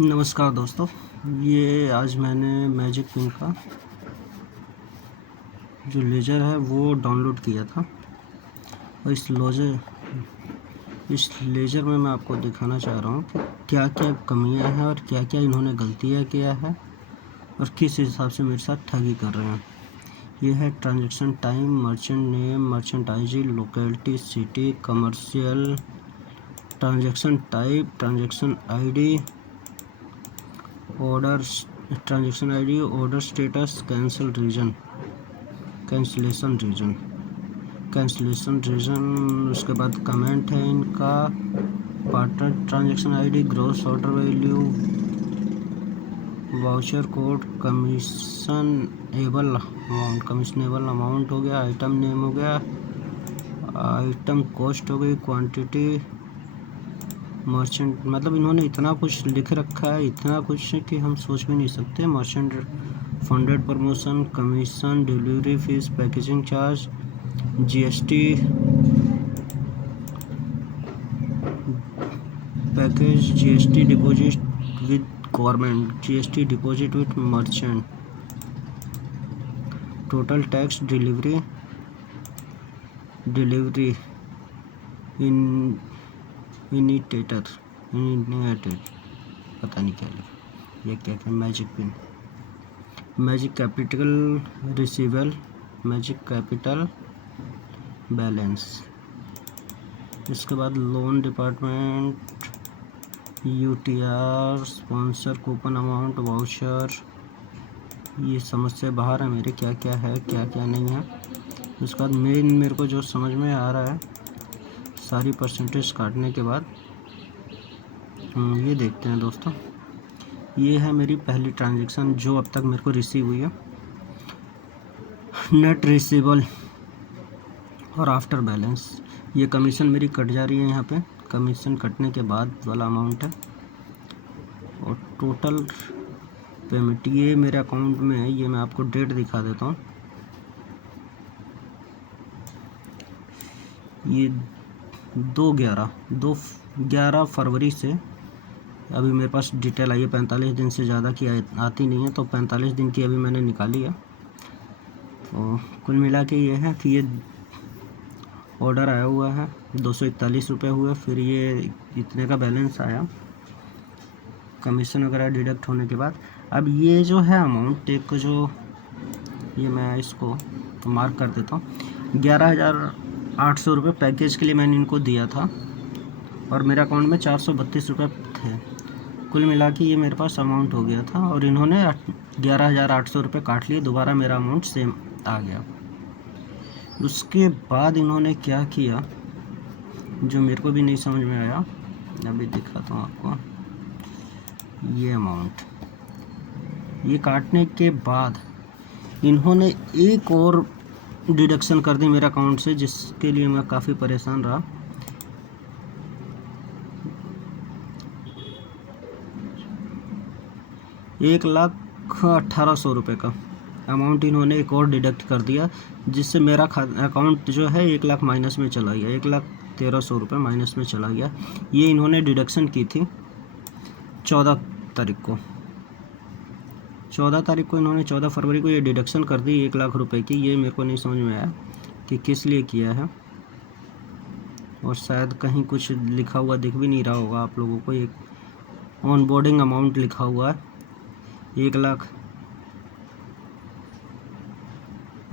नमस्कार दोस्तों, ये आज मैंने मैजिक पिन का जो लेज़र है वो डाउनलोड किया था और इस लेज़र में मैं आपको दिखाना चाह रहा हूँ कि क्या क्या कमियां हैं और क्या क्या इन्होंने गलतियाँ किया है और किस हिसाब से मेरे साथ ठगी कर रहे हैं। ये है transaction time, merchant name, merchant ID, locality, city, commercial, transaction type, transaction ID, order, transaction ID, order status, cancellation reason, उसके बाद कमेंट है इनका, partner transaction ID, gross order value, voucher code, commissionable amount हो गया, item name हो गया, item cost हो गई, क्वांटिटी, मर्चेंट, मतलब इन्होंने इतना कुछ लिख रखा है, इतना कुछ कि हम सोच भी नहीं सकते। Merchant funded promotion, commission, delivery fee, packaging charge, GST, package, GST deposit with government, GST deposit with merchant, total tax, delivery initiated, पता नहीं क्या लिखा, ये क्या है। Magic pin, magic capital receivable, magic capital balance, इसके बाद loan department, UTR, sponsor, coupon amount, voucher. ये समझ से बाहर है मेरे क्या क्या है क्या क्या नहीं है। उसके बाद मेरे को जो समझ में आ रहा है, सारी परसेंटेज काटने के बाद ये देखते हैं दोस्तों। ये है मेरी पहली ट्रांजैक्शन जो अब तक मेरे को रिसीव हुई है, नेट रिसीवेबल और आफ्टर बैलेंस। ये कमीशन मेरी कट जा रही है, यहाँ पे कमीशन कटने के बाद वाला अमाउंट है और टोटल पेमेंट ये मेरे अकाउंट में है। ये मैं आपको डेट दिखा देता हूँ, ये 2/11 फरवरी से अभी मेरे पास डिटेल आई है। 45 दिन से ज़्यादा की आती नहीं है, तो 45 दिन की अभी मैंने निकाली है। तो कुल मिला के ये है कि ये ऑर्डर आया हुआ है, 241 रुपये हुए, फिर ये इतने का बैलेंस आया कमीशन वगैरह डिडक्ट होने के बाद। अब ये जो है अमाउंट, एक जो ये मैं इसको तो मार्क कर देता हूँ, 11,800 रुपये पैकेज के लिए मैंने इनको दिया था और मेरे अकाउंट में 432 रुपये थे। कुल मिला के ये मेरे पास अमाउंट हो गया था और इन्होंने 11,800 रुपये काट लिए, दोबारा मेरा अमाउंट सेम आ गया। उसके बाद इन्होंने क्या किया जो मेरे को भी नहीं समझ में आया, अभी दिखाता हूँ आपको। ये अमाउंट, ये काटने के बाद इन्होंने एक और डिडक्शन कर दी मेरे अकाउंट से, जिसके लिए मैं काफ़ी परेशान रहा। ₹1,18,000 रुपये का अमाउंट इन्होंने एक और डिडक्ट कर दिया, जिससे मेरा अकाउंट जो है 1,00,000 माइनस में चला गया, 1,13,000 रुपये माइनस में चला गया। ये इन्होंने डिडक्शन की थी 14 तारीख को। 14 फरवरी को ये डिडक्शन कर दी 1,00,000 रुपये की। ये मेरे को नहीं समझ में आया कि किस लिए किया है, और शायद कहीं कुछ लिखा हुआ दिख भी नहीं रहा होगा आप लोगों को। एक ऑन बोर्डिंग अमाउंट लिखा हुआ है 1,00,000,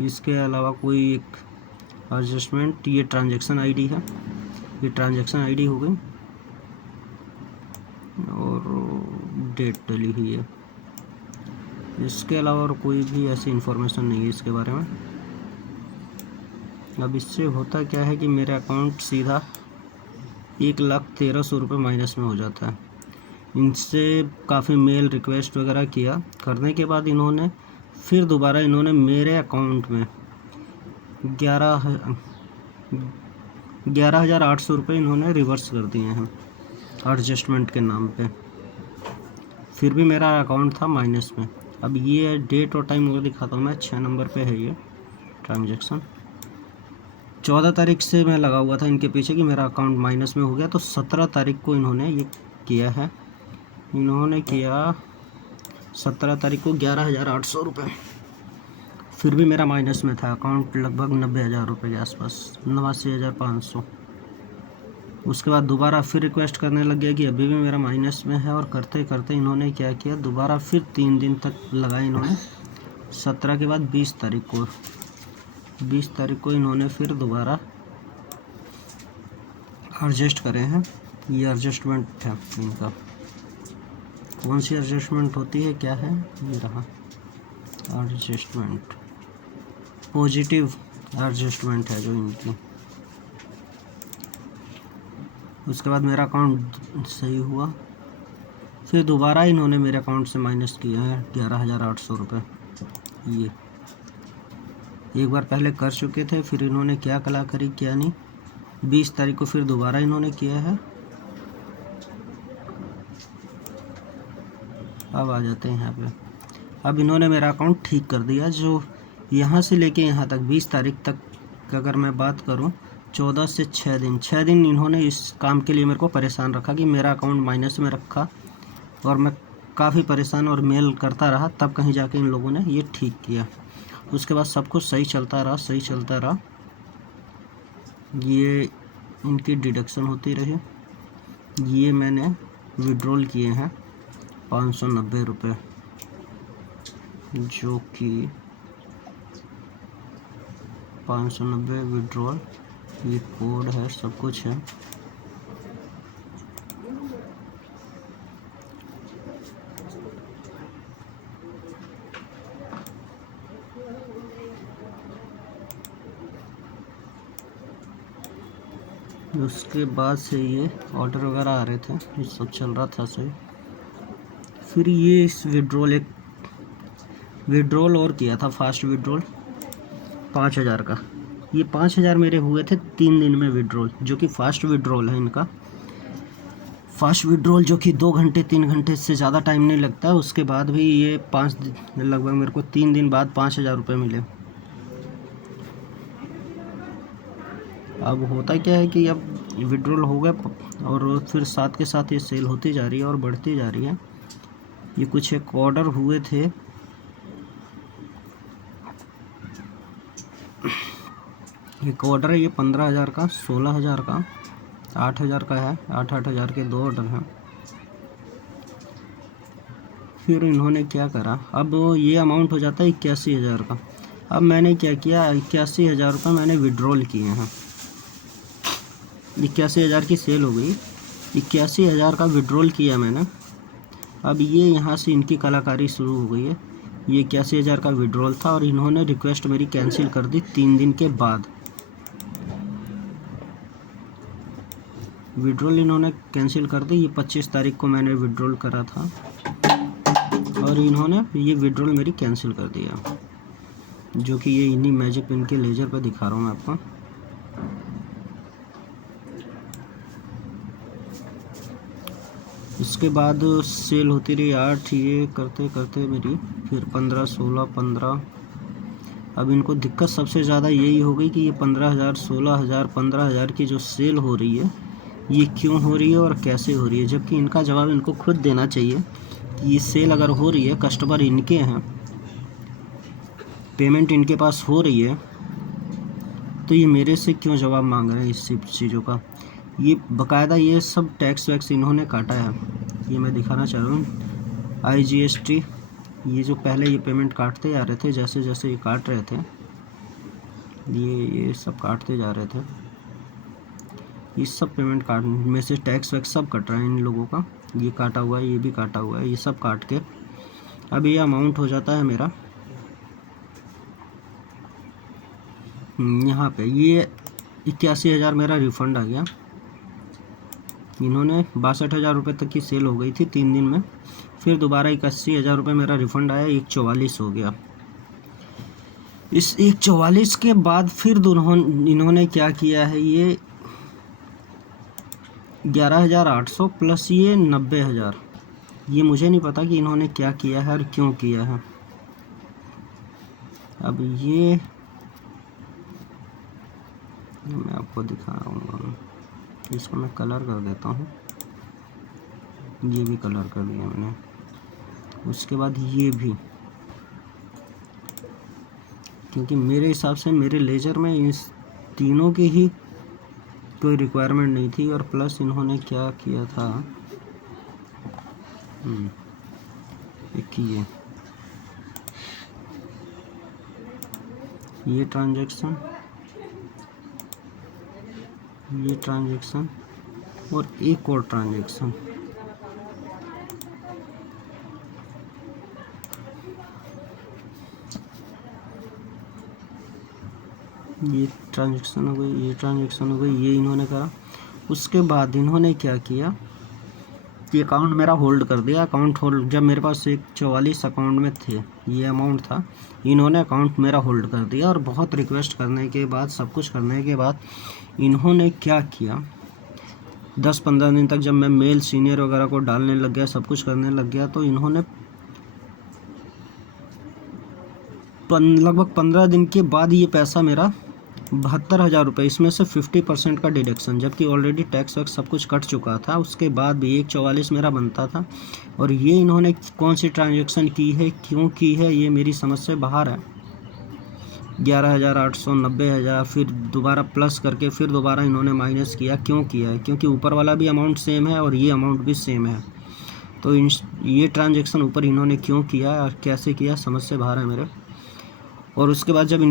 इसके अलावा कोई एक एडजस्टमेंट। ये ट्रांजैक्शन आईडी है, ये ट्रांजैक्शन आईडी हो गई और डेट डली हुई है। इसके अलावा और कोई भी ऐसी इन्फॉर्मेशन नहीं है इसके बारे में। अब इससे होता क्या है कि मेरा अकाउंट सीधा 1,13,000 रुपये माइनस में हो जाता है। इनसे काफ़ी मेल रिक्वेस्ट वगैरह किया, करने के बाद इन्होंने फिर दोबारा मेरे अकाउंट में 11,800 रुपये इन्होंने रिवर्स कर दिए हैं एडजस्टमेंट के नाम पे। फिर भी मेरा अकाउंट था माइनस में। अब ये डेट और टाइम वगैरह दिखाता हूँ मैं, 6 नंबर पे है ये ट्रांजैक्शन। 14 तारीख से मैं लगा हुआ था इनके पीछे कि मेरा अकाउंट माइनस में हो गया, तो 17 तारीख को इन्होंने ये किया है इन्होंने किया 17 तारीख को 11,800 रुपये। फिर भी मेरा माइनस में था अकाउंट, लगभग 90,000 रुपये के आसपास, 89,500। उसके बाद दोबारा फिर रिक्वेस्ट करने लग गया कि अभी भी मेरा माइनस में है, और करते करते इन्होंने क्या किया, दोबारा फिर 3 दिन तक लगाए इन्होंने। 17 के बाद 20 तारीख को इन्होंने फिर दोबारा एडजस्ट करे हैं। ये एडजस्टमेंट है इनका। कौन सी एडजस्टमेंट होती है, क्या है, ये रहा एडजस्टमेंट, पॉजिटिव एडजस्टमेंट है जो इनकी। उसके बाद मेरा अकाउंट सही हुआ, फिर दोबारा इन्होंने मेरे अकाउंट से माइनस किया है 11,800 रुपये। ये एक बार पहले कर चुके थे, फिर इन्होंने क्या कलाकारी क्या नहीं, 20 तारीख को फिर दोबारा इन्होंने किया है। अब आ जाते हैं यहाँ पे। अब इन्होंने मेरा अकाउंट ठीक कर दिया, जो यहाँ से लेके यहाँ तक 20 तारीख तक अगर मैं बात करूँ, 14 से 6 दिन इन्होंने इस काम के लिए मेरे को परेशान रखा कि मेरा अकाउंट माइनस में रखा, और मैं काफ़ी परेशान और मेल करता रहा, तब कहीं जाके इन लोगों ने ये ठीक किया। उसके बाद सब कुछ सही चलता रहा। ये इनकी डिडक्शन होती रही। ये मैंने विड्रॉल किए हैं 590 रुपये, जो कि 590 विड्रॉल, ये कोड है, सब कुछ है। उसके बाद से ये ऑर्डर वगैरह आ रहे थे, ये सब चल रहा था सही। फिर ये इस विड्रॉल और किया था, फास्ट विड्रॉल 5,000 का। ये 5,000 मेरे हुए थे 3 दिन में विड्रॉल, जो कि फास्ट विड्रॉल है इनका। फास्ट विड्रॉल जो कि 2 घंटे 3 घंटे से ज़्यादा टाइम नहीं लगता। उसके बाद भी ये लगभग मेरे को 3 दिन बाद 5,000 रुपये मिले। अब होता क्या है कि अब विड्रॉल हो गए, और फिर साथ के साथ ये सेल होती जा रही है और बढ़ती जा रही है। ये कुछ एक ऑर्डर हुए थे, एक ऑर्डर है ये 15,000 का, 16,000 का, 8,000 का है। 8,000 के 2 ऑर्डर हैं। फिर इन्होंने क्या करा, अब ये अमाउंट हो जाता है 81,000 का। अब मैंने क्या किया, 81,000 रुपये मैंने विड्रॉल किए हैं। 81,000 की सेल हो गई, 81,000 का विड्रॉल किया मैंने। अब ये यहाँ से इनकी कलाकारी शुरू हो गई है। ये 81,000 का विड्रॉल था, और इन्होंने रिक्वेस्ट मेरी कैंसिल कर दी 3 दिन के बाद। विड्रॉल इन्होंने कैंसिल कर दी। ये 25 तारीख को मैंने विड्रॉल करा था, और इन्होंने ये विड्रॉल मेरी कैंसिल कर दिया, जो कि ये इन्हीं मैजिक पिन के लेजर पर दिखा रहा हूँ मैं आपको। इसके बाद सेल होती रही 8, ये करते करते मेरी फिर 15, 16, 15। अब इनको दिक्कत सबसे ज़्यादा यही हो गई कि ये 15,000, 16,000, 15,000 की जो सेल हो रही है, ये क्यों हो रही है और कैसे हो रही है, जबकि इनका जवाब इनको खुद देना चाहिए कि ये सेल अगर हो रही है, कस्टमर इनके हैं, पेमेंट इनके पास हो रही है, तो ये मेरे से क्यों जवाब मांग रहे हैं इस सब चीज़ों का। ये बाकायदा ये सब टैक्स वैक्स इन्होंने काटा है, ये मैं दिखाना चाह रहा हूँ। IGST, ये जो पहले ये पेमेंट काटते जा रहे थे, जैसे जैसे ये काट रहे थे, ये सब काटते जा रहे थे, ये सब पेमेंट काट में से टैक्स वैक्स सब कट रहा है इन लोगों का। ये काटा हुआ है, ये भी काटा हुआ है, ये सब काट के अब ये अमाउंट हो जाता है मेरा यहाँ पे। ये 81,000 मेरा रिफ़ंड आ गया। इन्होंने 62,000 रुपये तक की सेल हो गई थी 3 दिन में। फिर दोबारा 81,000 रुपये मेरा रिफ़ंड आया, 144 हो गया। इस 144 के बाद फिर इन्होंने क्या किया है, ये 11,800 प्लस ये 90,000। ये मुझे नहीं पता कि इन्होंने क्या किया है और क्यों किया है। अब ये मैं आपको दिखा रहा हूँ, इसको मैं कलर कर देता हूँ। ये भी कलर कर दिया मैंने। उसके बाद ये भी, क्योंकि मेरे हिसाब से मेरे लेजर में इस तीनों की ही कोई रिक्वायरमेंट नहीं थी। और प्लस इन्होंने क्या किया था, एक ये ट्रांजैक्शन, ये ट्रांजैक्शन और एक और ट्रांजैक्शन। ये ट्रांजैक्शन हो गई, ये ट्रांजैक्शन हो गई, ये इन्होंने करा। उसके बाद इन्होंने क्या किया कि अकाउंट मेरा होल्ड कर दिया। अकाउंट होल्ड, जब मेरे पास 144 अकाउंट में थे, ये अमाउंट था, इन्होंने अकाउंट मेरा होल्ड कर दिया। और बहुत रिक्वेस्ट करने के बाद, सब कुछ करने के बाद, इन्होंने क्या किया, 10-15 दिन तक जब मैं मेल सीनियर वगैरह को डालने लग गया, सब कुछ करने लग गया, तो इन्होंने लगभग 15 दिन के बाद ये पैसा मेरा 72,000 रुपये, इसमें से 50% का डिडक्शन, जबकि ऑलरेडी टैक्स वैक्स सब कुछ कट चुका था। उसके बाद भी 144 मेरा बनता था। और ये इन्होंने कौन सी ट्रांजैक्शन की है, क्यों की है, ये मेरी समझ से बाहर है। 11,800, 90,000, फिर दोबारा प्लस करके फिर दोबारा इन्होंने माइनस किया। क्यों किया है? क्योंकि ऊपर वाला भी अमाउंट सेम है और ये अमाउंट भी सेम है। तो ये ट्रांजैक्शन ऊपर इन्होंने क्यों किया और कैसे किया, समझ से बाहर है मेरे। और उसके बाद जब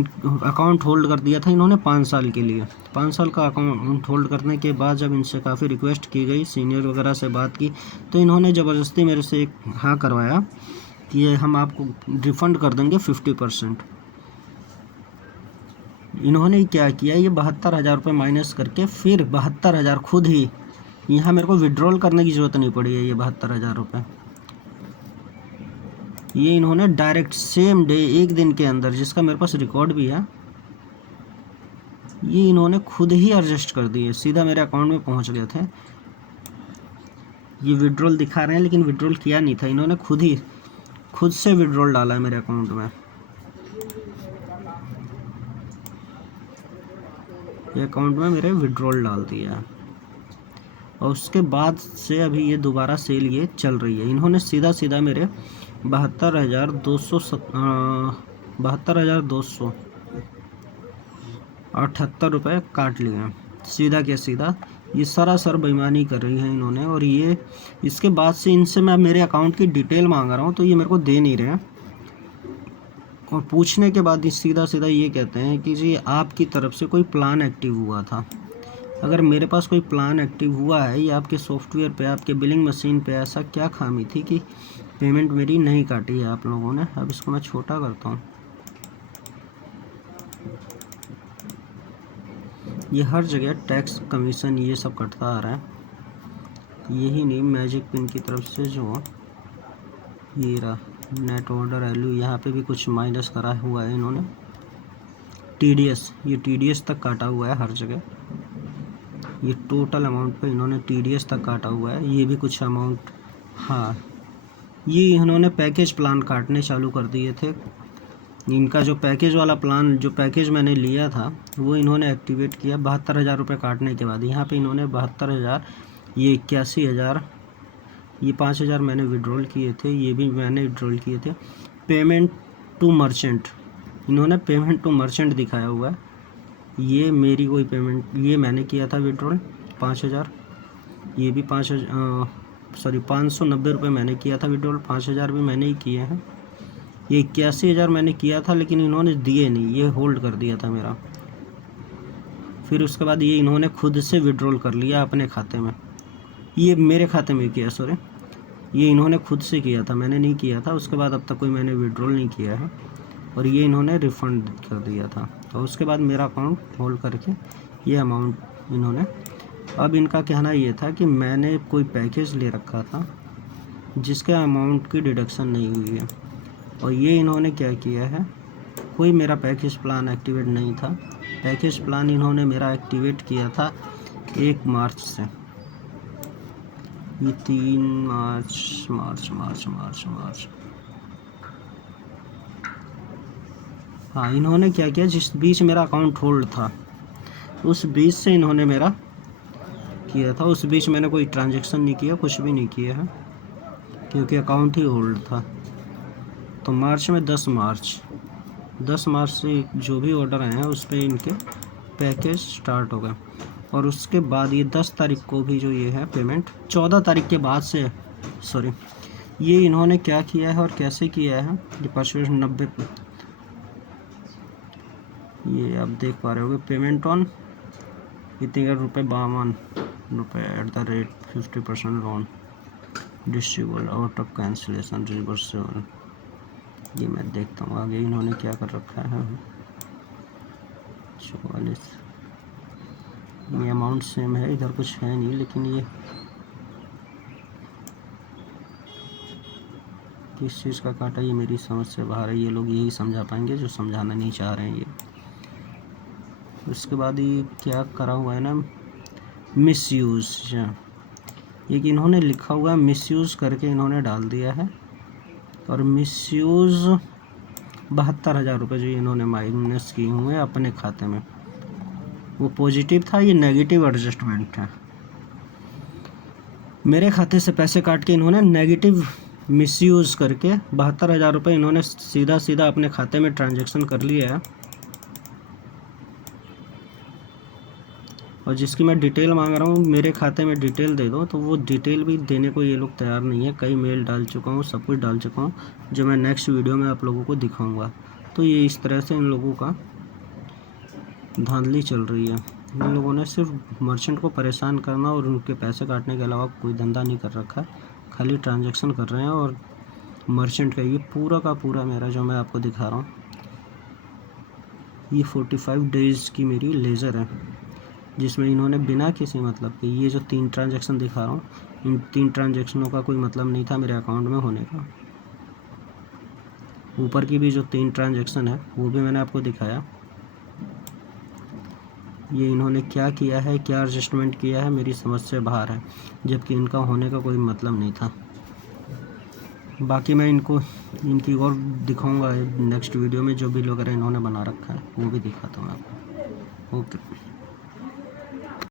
अकाउंट होल्ड कर दिया था इन्होंने 5 साल के लिए, 5 साल का अकाउंट होल्ड करने के बाद जब इनसे काफ़ी रिक्वेस्ट की गई, सीनियर वगैरह से बात की, तो इन्होंने ज़बरदस्ती मेरे से एक हाँ करवाया कि ये हम आपको रिफ़ंड कर देंगे 50%। इन्होंने क्या किया, ये 72,000 रुपये माइनस करके फिर 72,000 खुद ही, यहाँ मेरे को विड्रॉल करने की ज़रूरत नहीं पड़ी है। ये 72,000 रुपये ये इन्होंने डायरेक्ट सेम डे, एक दिन के अंदर, जिसका मेरे पास रिकॉर्ड भी है, ये इन्होंने खुद ही एडजस्ट कर दिए, सीधा मेरे अकाउंट में पहुंच गए थे। ये विड्रॉल दिखा रहे हैं लेकिन विड्रॉल किया नहीं था, इन्होंने खुद से विड्रॉल डाला है मेरे अकाउंट में। ये अकाउंट में मेरे विड्रॉल डाल दिया है। और उसके बाद से अभी ये दोबारा सेल ये चल रही है। इन्होंने सीधा सीधा मेरे 72,278 रुपये काट लिए हैं, सीधा क्या सीधा। ये सरासर बेईमानी कर रही है इन्होंने। और ये इसके बाद से इनसे मैं मेरे अकाउंट की डिटेल मांग रहा हूँ तो ये मेरे को दे नहीं रहे हैं। और पूछने के बाद सीधा सीधा ये कहते हैं कि जी आपकी तरफ से कोई प्लान एक्टिव हुआ था। अगर मेरे पास कोई प्लान एक्टिव हुआ है या आपके सॉफ्टवेयर पे, आपके बिलिंग मशीन पे ऐसा क्या खामी थी कि पेमेंट मेरी नहीं काटी है आप लोगों ने। अब इसको मैं छोटा करता हूँ। ये हर जगह टैक्स, कमीशन, ये सब कटता आ रहा है। यही नहीं, मैजिक पिन की तरफ से जो ये रहा नेट ऑर्डर वैल्यू, यहाँ पे भी कुछ माइनस करा हुआ है इन्होंने। टीडीएस, ये टीडीएस तक काटा हुआ है हर जगह। ये टोटल अमाउंट पे इन्होंने टीडीएस तक काटा हुआ है। ये भी कुछ अमाउंट, हाँ, ये इन्होंने पैकेज प्लान काटने चालू कर दिए थे। इनका जो पैकेज वाला प्लान, जो पैकेज मैंने लिया था, वो इन्होंने एक्टिवेट किया 72,000 रुपये काटने के बाद। यहाँ पे इन्होंने 72,000, ये 81,000, ये 5,000 मैंने विड्रॉल किए थे, ये भी मैंने विड्रॉल किए थे। पेमेंट टू मर्चेंट, इन्होंने पेमेंट टू मर्चेंट दिखाया हुआ है। ये मेरी कोई पेमेंट, ये मैंने किया था विड्रॉल 5,000, ये भी 590 रुपये मैंने किया था विड्रॉल, 5,000 भी मैंने ही किए हैं। ये 81,000 मैंने किया था लेकिन इन्होंने दिए नहीं, ये होल्ड कर दिया था मेरा। फिर उसके बाद ये इन्होंने खुद से विड्रॉल कर लिया अपने खाते में, ये मेरे खाते में किया, सॉरी, ये इन्होंने खुद से किया था, मैंने नहीं किया था। उसके बाद अब तक कोई मैंने विड्रॉल नहीं किया है। और ये इन्होंने रिफ़ंड कर दिया था। और उसके बाद मेरा अकाउंट होल्ड करके ये अमाउंट इन्होंने, अब इनका कहना ये था कि मैंने कोई पैकेज ले रखा था जिसके अमाउंट की डिडक्शन नहीं हुई है। और ये इन्होंने क्या किया है, कोई मेरा पैकेज प्लान एक्टिवेट नहीं था। पैकेज प्लान इन्होंने मेरा एक्टिवेट किया था 1 मार्च से, ये 3 मार्च, हाँ, इन्होंने क्या किया, जिस बीच मेरा अकाउंट होल्ड था उस बीच से इन्होंने मेरा किया था। उस बीच मैंने कोई ट्रांजैक्शन नहीं किया, कुछ भी नहीं किया है, क्योंकि अकाउंट ही होल्ड था। तो मार्च में 10 मार्च से जो भी ऑर्डर आए हैं उस पर इनके पैकेज स्टार्ट हो गए। और उसके बाद ये 10 तारीख को भी जो ये है पेमेंट 14 तारीख के बाद से, सॉरी, ये इन्होंने क्या किया है और कैसे किया है, ये परसेंट 90, ये आप देख पा रहे होगे, पेमेंट ऑन इतने ₹52 @50% loan distribute out of cancellation reversible. ये मैं देखता हूँ आगे इन्होंने क्या कर रखा है। 44, ये अमाउंट सेम है, इधर कुछ है नहीं, लेकिन ये किस चीज़ का काटा ये मेरी समझ से बाहर है। ये लोग यही समझा पाएंगे जो समझाना नहीं चाह रहे हैं ये। उसके बाद ये क्या करा हुआ है ना, मिसयूज़, ये कि इन्होंने लिखा हुआ है मिसयूज़ करके इन्होंने डाल दिया है। और मिसयूज़ 72,000 रुपये जो इन्होंने माइनस किए हुए हैं अपने खाते में, वो पॉजिटिव था, ये नेगेटिव एडजस्टमेंट है। मेरे खाते से पैसे काट के इन्होंने नेगेटिव मिसयूज़ करके 72,000 रुपये इन्होंने सीधा अपने खाते में ट्रांजैक्शन कर लिया है। और जिसकी मैं डिटेल मांग रहा हूँ, मेरे खाते में डिटेल दे दो, तो वो डिटेल भी देने को ये लोग तैयार नहीं है। कई मेल डाल चुका हूँ, सब कुछ डाल चुका हूँ, जो मैं नेक्स्ट वीडियो में आप लोगों को दिखाऊंगा। तो ये इस तरह से इन लोगों का धांधली चल रही है। इन लोगों ने सिर्फ मर्चेंट को परेशान करना और उनके पैसे काटने के अलावा कोई धंधा नहीं कर रखा, खाली ट्रांजैक्शन कर रहे हैं। और मर्चेंट का ये पूरा का पूरा मेरा जो मैं आपको दिखा रहा हूँ, ये 45 डेज़ की मेरी लेज़र है, जिसमें इन्होंने बिना किसी मतलब के ये जो 3 ट्रांजैक्शन दिखा रहा हूँ, इन 3 ट्रांजैक्शनों का कोई मतलब नहीं था मेरे अकाउंट में होने का। ऊपर की भी जो 3 ट्रांजैक्शन है वो भी मैंने आपको दिखाया। ये इन्होंने क्या किया है, क्या एडजस्टमेंट किया है, मेरी समझ से बाहर है, जबकि इनका होने का कोई मतलब नहीं था। बाकी मैं इनको इनकी और दिखाऊंगा नेक्स्ट वीडियो में, जो भी वगैरह इन्होंने बना रखा है वो भी दिखाता हूँ आपको। ओके।